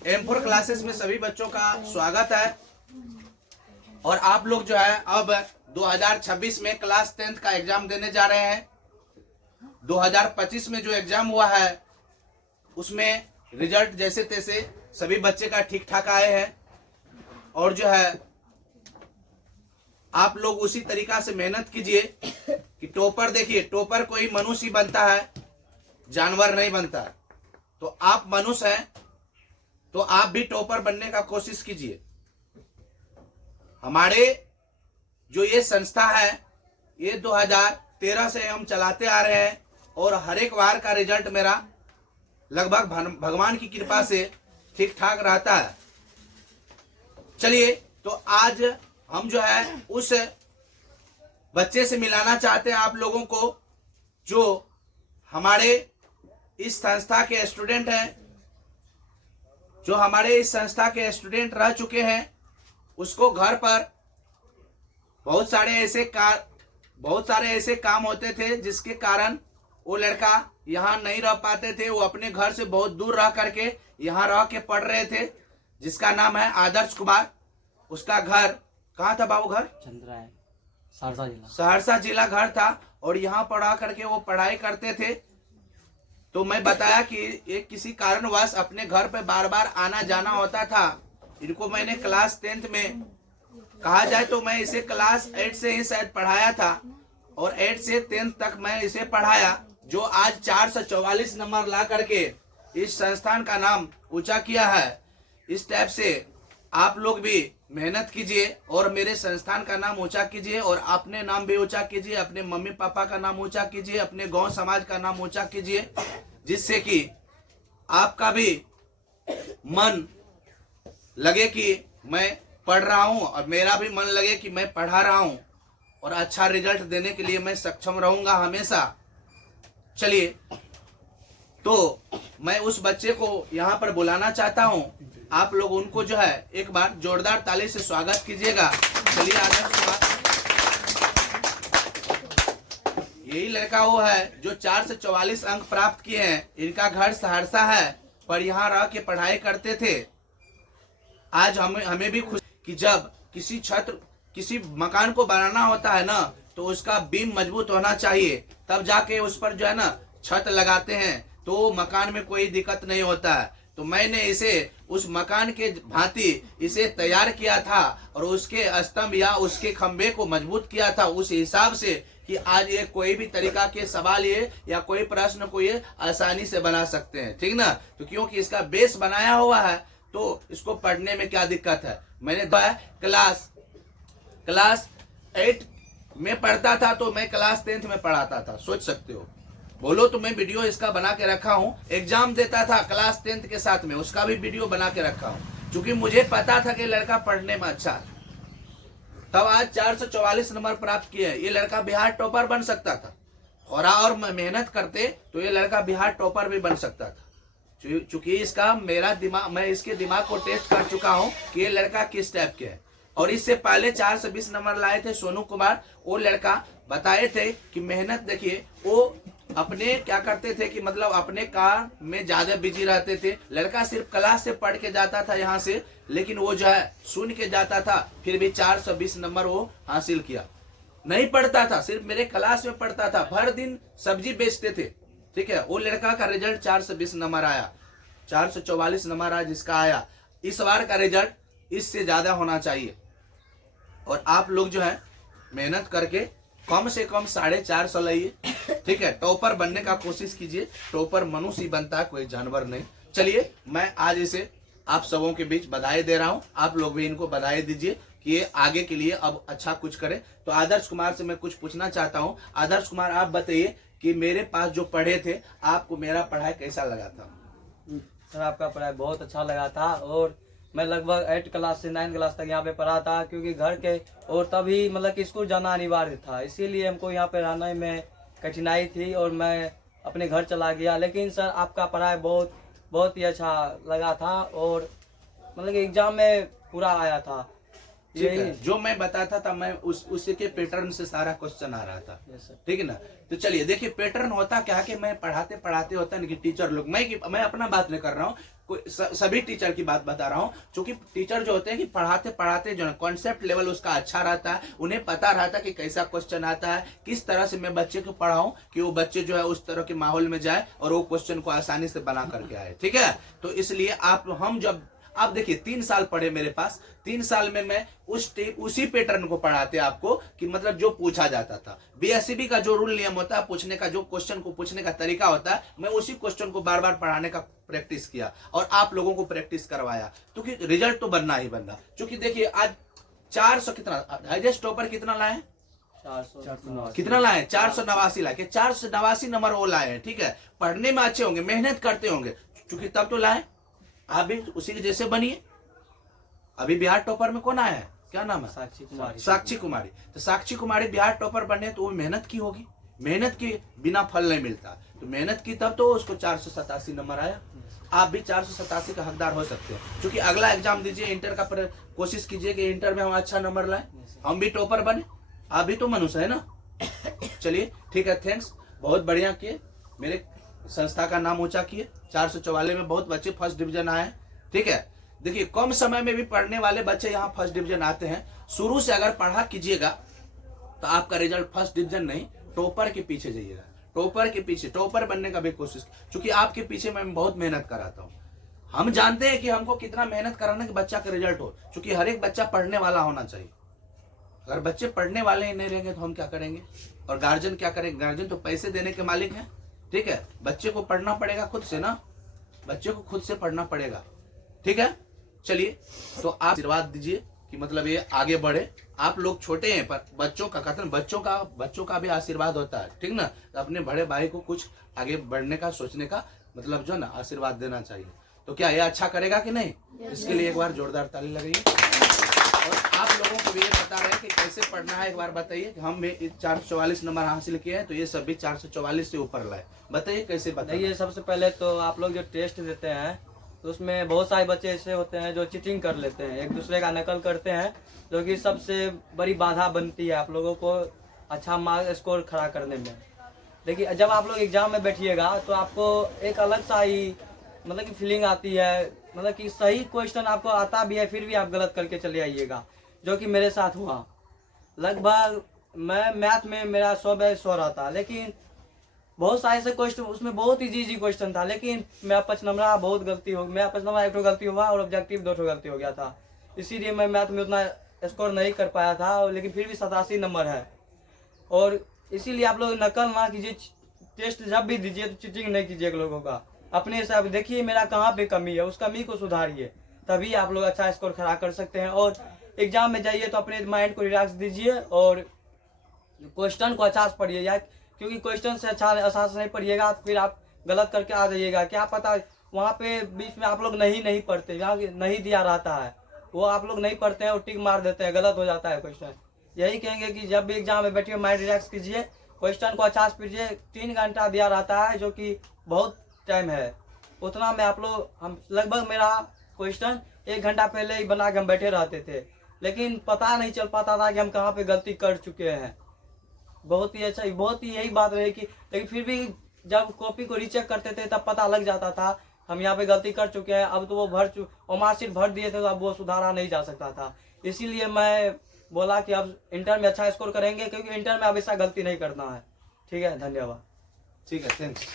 M4 classes में सभी बच्चों का स्वागत है। और आप लोग जो है अब 2026 में क्लास 10th का एग्जाम देने जा रहे हैं। 2025 में जो एग्जाम हुआ है उसमें रिजल्ट जैसे तैसे सभी बच्चे का ठीक ठाक आए हैं। और जो है आप लोग उसी तरीका से मेहनत कीजिए कि टॉपर, देखिए टॉपर कोई मनुष्य ही बनता है, जानवर नहीं बनता है। तो आप मनुष्य हैं तो आप भी टॉपर बनने का कोशिश कीजिए। हमारे जो ये संस्था है ये 2013 से हम चलाते आ रहे हैं और हर एक बार का रिजल्ट मेरा लगभग भगवान की कृपा से ठीक ठाक रहता है। चलिए, तो आज हम जो है उस बच्चे से मिलाना चाहते हैं आप लोगों को जो हमारे इस संस्था के स्टूडेंट हैं, जो हमारे इस संस्था के स्टूडेंट रह चुके हैं। उसको घर पर बहुत सारे ऐसे काम होते थे जिसके कारण वो लड़का यहाँ नहीं रह पाते थे। वो अपने घर से बहुत दूर रह करके यहाँ रह के पढ़ रहे थे, जिसका नाम है आदर्श कुमार। उसका घर कहाँ था बाबू? घर चंद्रा है, सहरसा जिला घर था और यहाँ पढ़ा करके वो पढ़ाई करते थे। तो मैं बताया कि एक किसी कारणवश अपने घर पे बार बार आना जाना होता था। इनको मैंने क्लास 10th में, कहा जाए तो मैं इसे क्लास 8 से ही शायद पढ़ाया था और 8 से 10th तक मैं इसे पढ़ाया, जो आज 444 नंबर ला करके इस संस्थान का नाम ऊंचा किया है। इस टाइप से आप लोग भी मेहनत कीजिए और मेरे संस्थान का नाम ऊंचा कीजिए और अपने नाम भी ऊंचा कीजिए, अपने मम्मी पापा का नाम ऊंचा कीजिए, अपने गांव समाज का नाम ऊंचा कीजिए, जिससे कि आपका भी मन लगे कि मैं पढ़ रहा हूं और मेरा भी मन लगे कि मैं पढ़ा रहा हूं और अच्छा रिजल्ट देने के लिए मैं सक्षम रहूंगा हमेशा। चलिए, तो मैं उस बच्चे को यहाँ पर बुलाना चाहता हूं। आप लोग उनको जो है एक बार जोरदार ताली से स्वागत कीजिएगा। चलिए आदर्श कुमार, यही लड़का वो है जो 4 से 44 अंक प्राप्त किए हैं। इनका घर सहरसा है पर यहाँ रह के पढ़ाई करते थे। आज हमें भी खुशी कि जब किसी मकान को बनाना होता है ना, तो उसका बीम मजबूत होना चाहिए, तब जाके उस पर जो है ना छत लगाते हैं, तो मकान में कोई दिक्कत नहीं होता है। तो मैंने इसे उस मकान के भांति इसे तैयार किया था और उसके स्तंभ या उसके खंभे को मजबूत किया था उस हिसाब से कि आज ये कोई भी तरीका के सवाल ये या कोई प्रश्न को ये आसानी से बना सकते हैं, ठीक ना। तो क्योंकि इसका बेस बनाया हुआ है तो इसको पढ़ने में क्या दिक्कत है। मैंने क्लास 8 में पढ़ता था तो मैं क्लास 10th में पढ़ाता था, सोच सकते हो। बोलो तो मैं वीडियो इसका बना के रखा हूँ। एग्जाम देता था क्लास 10th के साथ में, उसका भी वीडियो बना के रखा हूँ, क्योंकि मुझे पता था कि लड़का पढ़ने में अच्छा है। तब आज 444 नंबर प्राप्त किए। ये लड़का बिहार टॉपर बन सकता था, और मेहनत करते तो ये लड़का बिहार टॉपर भी बन सकता था। चूंकि इसका मेरा दिमाग, मैं इसके दिमाग को टेस्ट कर चुका हूँ कि ये लड़का किस टाइप के है। और इससे पहले 4 से 20 नंबर लाए थे सोनू कुमार। वो लड़का बताए थे कि मेहनत, देखिए वो अपने क्या करते थे कि मतलब अपने काम में ज्यादा बिजी रहते थे। लड़का सिर्फ क्लास से पढ़ के जाता था यहाँ से, लेकिन वो जो है सुन के जाता था, फिर भी 420 नंबर वो हासिल किया। नहीं पढ़ता था, सिर्फ मेरे क्लास में पढ़ता था, भर दिन सब्जी बेचते थे, ठीक है। वो लड़का का रिजल्ट 420 नंबर आया, 444 नंबर आज जिसका आया। इस बार का रिजल्ट इससे ज्यादा होना चाहिए और आप लोग जो है मेहनत करके कम से कम 450 लाइए, ठीक है। टॉपर बनने का कोशिश कीजिए। टॉपर मनुष्य ही बनता है, कोई जानवर नहीं। चलिए, मैं आज इसे आप सबों के बीच बधाई दे रहा हूं। आप लोग भी इनको बधाई दीजिए कि ये आगे के लिए अब अच्छा कुछ करे। तो आदर्श कुमार से मैं कुछ पूछना चाहता हूं। आदर्श कुमार, आप बताइए कि मेरे पास जो पढ़े थे, आपको मेरा पढ़ाई कैसा लगा था? सर, आपका पढ़ाई बहुत अच्छा लगा था और मैं लगभग 8 क्लास से 9 क्लास तक यहाँ पे पढ़ा था, क्योंकि घर के और तभी मतलब कि स्कूल जाना अनिवार्य था, इसीलिए हमको यहाँ पे रहने में कठिनाई थी और मैं अपने घर चला गया। लेकिन सर, आपका पढ़ाई बहुत ही अच्छा लगा था और मतलब कि एग्जाम में पूरा आया था। यही जो मैं बताता था, मैं उसी के पैटर्न से सारा क्वेश्चन आ रहा था, ठीक है ना। तो चलिए देखिए, पैटर्न होता क्या कि मैं पढ़ाते होता है कि टीचर लोग, मैं अपना बात नहीं कर रहा हूँ, सभी टीचर की बात बता रहा हूँ, क्योंकि टीचर जो होते हैं कि पढ़ाते पढ़ाते जो है कॉन्सेप्ट लेवल उसका अच्छा रहता है, उन्हें पता रहता है कि कैसा क्वेश्चन आता है, किस तरह से मैं बच्चे को पढ़ाऊं कि वो बच्चे जो है उस तरह के माहौल में जाए और वो क्वेश्चन को आसानी से बना करके आए। ठीक है, तो इसलिए आप देखिए 3 साल पढ़े मेरे पास, 3 साल में मैं उसी पैटर्न को पढ़ाते आपको कि मतलब जो पूछा जाता था। बीएससीबी का जो रूल नियम होता है पूछने का, जो क्वेश्चन को पूछने का तरीका होता है, मैं उसी क्वेश्चन को बार बार पढ़ाने का प्रैक्टिस किया और आप लोगों को प्रैक्टिस करवाया, क्योंकि रिजल्ट तो बनना ही बनना। क्योंकि देखिए आज 400 कितना हाईएस्ट टॉपर कितना लाए, 489 कितना लाए, 489 लाए, 489 नंबर वो लाए हैं। ठीक है, पढ़ने में अच्छे होंगे, मेहनत करते होंगे, क्योंकि तब तो लाए। आप भी उसी के जैसे बनिए। अभी बिहार टॉपर में कौन आया है, क्या नाम है, साक्षी कुमारी। साक्षी कुमारी। तो साक्षी कुमारी बिहार टॉपर बने तो वो मेहनत की होगी, मेहनत के बिना फल नहीं मिलता, तो मेहनत की तब तो उसको 487 नंबर आया। आप भी 487 का हकदार हो सकते हैं, क्योंकि अगला एग्जाम दीजिए, इंटर का कोशिश कीजिए कि इंटर में हम अच्छा नंबर लाए, हम भी टॉपर बने। आप भी तो मनुष्य है ना। चलिए ठीक है, थैंक्स, बहुत बढ़िया किए, मेरे संस्था का नाम ऊंचा किए। 444 में बहुत बच्चे फर्स्ट डिवीजन आए। ठीक है, देखिए कम समय में भी पढ़ने वाले बच्चे यहाँ फर्स्ट डिवीजन आते हैं। शुरू से अगर पढ़ा कीजिएगा तो आपका रिजल्ट फर्स्ट डिवीजन नहीं, टॉपर के पीछे जाइएगा, टॉपर के पीछे, टॉपर बनने का भी कोशिश, क्योंकि आपके पीछे मैं बहुत मेहनत कराता हूँ। हम जानते हैं कि हमको कितना मेहनत कराना कि बच्चा का रिजल्ट हो, क्योंकि हर एक बच्चा पढ़ने वाला होना चाहिए। अगर बच्चे पढ़ने वाले ही नहीं रहेंगे तो हम क्या करेंगे, और गार्जियन क्या करेंगे, गार्जियन तो पैसे देने के मालिक हैं। ठीक है, बच्चे को पढ़ना पड़ेगा खुद से ना, बच्चे को खुद से पढ़ना पड़ेगा। ठीक है, चलिए, तो आप आशीर्वाद दीजिए कि मतलब ये आगे बढ़े। आप लोग छोटे हैं पर बच्चों का कथन, बच्चों का भी आशीर्वाद होता है। ठीक ना, तो अपने बड़े भाई को कुछ आगे बढ़ने का, सोचने का मतलब जो है ना आशीर्वाद देना चाहिए। तो क्या ये अच्छा करेगा कि नहीं, इसके लिए एक बार जोरदार ताली लगाइए। और आप लोगों को भी ये बता रहे हैं कि कैसे पढ़ना है, एक बार बताइए। हम 444 नंबर हासिल किए हैं, तो ये सब भी 444 से ऊपर लाए, बताइए कैसे बताइए। सबसे पहले तो आप लोग जो टेस्ट देते हैं तो उसमें बहुत सारे बच्चे ऐसे होते हैं जो चीटिंग कर लेते हैं, एक दूसरे का नकल करते हैं, जो कि सबसे बड़ी बाधा बनती है आप लोगों को अच्छा मार्क्स स्कोर खड़ा करने में। देखिए जब आप लोग एग्जाम में बैठिएगा तो आपको एक अलग सा ही मतलब कि फीलिंग आती है, मतलब कि सही क्वेश्चन आपको आता भी है फिर भी आप गलत करके चले आइएगा, जो कि मेरे साथ हुआ। लगभग मैं मैथ में मेरा 100/100 रहा था, लेकिन बहुत सारे से क्वेश्चन उसमें बहुत इजी क्वेश्चन था, लेकिन मेरा 5 नंबर बहुत गलती हो, मेरा 5 नंबर 1 गलती हुआ और ऑब्जेक्टिव 2 गलती हो गया था, इसीलिए मैं मैथ में उतना स्कोर नहीं कर पाया था, लेकिन फिर भी 87 नंबर है। और इसीलिए आप लोग नकल ना कीजिए, टेस्ट जब भी दीजिए तो चीटिंग नहीं कीजिए लोगों का, अपने हिसाब से देखिए मेरा कहाँ पे कमी है, उस कमी को सुधारिए, तभी आप लोग अच्छा स्कोर खड़ा कर सकते हैं। और एग्जाम में जाइए तो अपने माइंड को रिलैक्स दीजिए और क्वेश्चन को अच्छा से पढ़िए, या क्योंकि क्वेश्चन से अच्छा से नहीं पढ़िएगा तो फिर आप गलत करके आ जाइएगा, क्या पता वहाँ पे बीच में आप लोग नहीं पढ़ते, जहाँ नहीं दिया रहता है वो आप लोग नहीं पढ़ते हैं और टिक मार देते हैं, गलत हो जाता है क्वेश्चन। यही कहेंगे कि जब भी एग्जाम में बैठिए माइंड रिलैक्स कीजिए, क्वेश्चन को अच्छा से पढ़िए। 3 घंटा दिया रहता है जो कि बहुत टाइम है, उतना में आप लोग, हम लगभग मेरा क्वेश्चन 1 घंटा पहले ही बना के हम बैठे रहते थे, लेकिन पता नहीं चल पाता था कि हम कहाँ पे गलती कर चुके हैं। बहुत ही अच्छा, बहुत ही यही बात रही कि, लेकिन फिर भी जब कॉपी को रीचेक करते थे तब पता लग जाता था हम यहाँ पे गलती कर चुके हैं। अब तो वो मार्कशीट भर दिए थे तो अब वो सुधारा नहीं जा सकता था, इसीलिए मैं बोला कि अब इंटर में अच्छा स्कोर करेंगे, क्योंकि इंटर में अब ऐसा गलती नहीं करना है। ठीक है, धन्यवाद। ठीक है, थैंक्स।